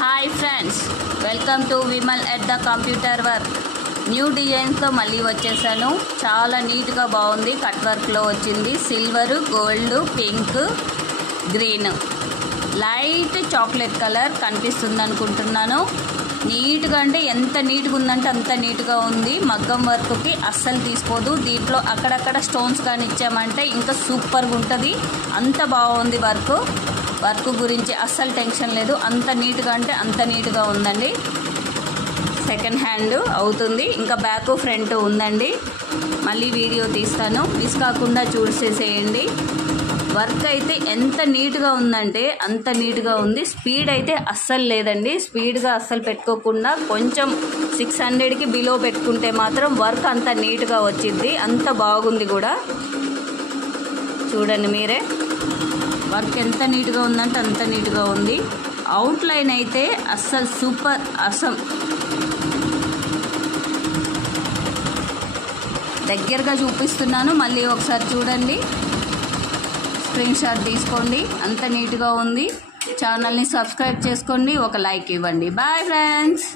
Hi friends, welcome to Vimal at the computer work. New డిజైన్స్తో మళ్ళీ వచ్చేసాను. చాలా నీట్గా బాగుంది. కట్ వర్క్లో వచ్చింది. Silver, gold, pink, green, light chocolate colour కనిపిస్తుంది అనుకుంటున్నాను. నీట్గా అంటే ఎంత నీట్గా ఉందంటే అంత నీట్గా ఉంది. మగ్గం వర్క్కి అస్సలు తీసుకోదు. దీంట్లో అక్కడక్కడ స్టోన్స్ కానీ ఇచ్చామంటే ఇంకా సూపర్గా ఉంటుంది. అంత బాగుంది వర్క్ గురించి అస్సలు టెన్షన్ లేదు. అంత నీట్గా అంటే అంత నీట్గా ఉందండి. సెకండ్ హ్యాండ్ అవుతుంది. ఇంకా బ్యాక్ ఫ్రంట్ ఉందండి. మళ్ళీ వీడియో తీస్తాను, మిస్ కాకుండా చూసేసేయండి. వర్క్ అయితే ఎంత నీట్గా ఉందంటే అంత నీట్గా ఉంది. స్పీడ్ అయితే అస్సలు లేదండి. స్పీడ్గా అస్సలు పెట్టుకోకుండా కొంచెం 600కి బిలో పెట్టుకుంటే మాత్రం వర్క్ అంత నీట్గా వచ్చింది. అంత బాగుంది కూడా. చూడండి మీరే, వర్క్ ఎంత నీట్గా ఉందంటే అంత నీట్గా ఉంది. అవుట్లైన్ అయితే అస్సలు సూపర్ అసమ్. దగ్గరగా చూపిస్తున్నాను, మళ్ళీ ఒకసారి చూడండి. స్క్రీన్ షాట్ తీసుకోండి. అంత నీట్గా ఉంది. ఛానల్ని సబ్స్క్రైబ్ చేసుకోండి, ఒక లైక్ ఇవ్వండి. Bye friends.